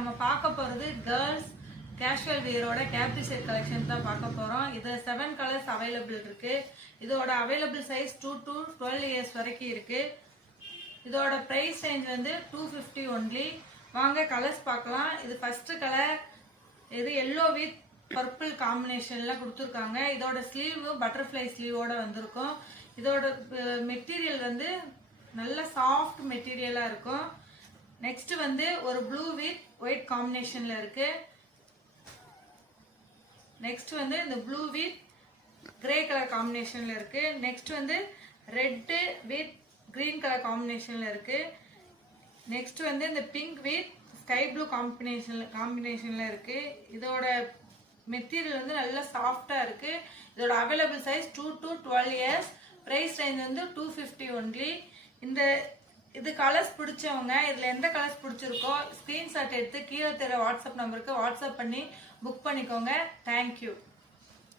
நம்ம பார்க்க போறது கேர்ள்ஸ் கேஷுவல் வியரோட கேப்ரி செட் கலெக்ஷன் தான் பார்க்க போறோம். இது 7 கலர்ஸ் அவைலபிள் இருக்கு. இதோட அவைலபிள் சைஸ் 2 to 12 இயர்ஸ் வரைக்கும் இருக்கு. இதோட பிரைஸ் ரேஞ்ச் வந்து 250 ஒன்லி. வாங்க கலர்ஸ் பார்க்கலாம். இது ஃபர்ஸ்ட் கலர், இது எல்லோ வித் பர்பிள் காம்பினேஷன்ல கொடுத்துருக்காங்க. இதோட ஸ்லீவ் பட்டர்ஃப்ளை ஸ்லீவோட வந்திருக்கும். இதோட மெட்டீரியல் வந்து நல்ல சாஃப்ட் மெட்டீரியலா இருக்கும். நெக்ஸ்ட் வந்து ஒரு ப்ளூ வித் ஒயிட் காம்பினேஷன்ல இருக்கு. நெக்ஸ்ட் வந்து இந்த ப்ளூ வித் கிரே கலர் காம்பினேஷன்ல இருக்கு. நெக்ஸ்ட் வந்து ரெட் வித் கிரீன் கலர் காம்பினேஷன்ல இருக்கு. நெக்ஸ்ட் வந்து இந்த பிங்க் வித் ஸ்கை ப்ளூ காம்பினேஷன்ல இருக்கு. இதோட மெட்டீரியல் வந்து நல்லா சாஃப்டா இருக்கு. இதோட available size 2 to 12 years. Price range வந்து 250 ஒன்லி. இது கலர்ஸ் பிடிச்சவங்க, இதுல எந்த கலர்ஸ் பிடிச்சிருக்கோ ஸ்கிரீன்ஷாட் எடுத்து கீழே தெரிய வாட்ஸ்அப் நம்பருக்கு வாட்ஸ்அப் பண்ணி புக் பண்ணிக்கோங்க. தேங்க்யூ.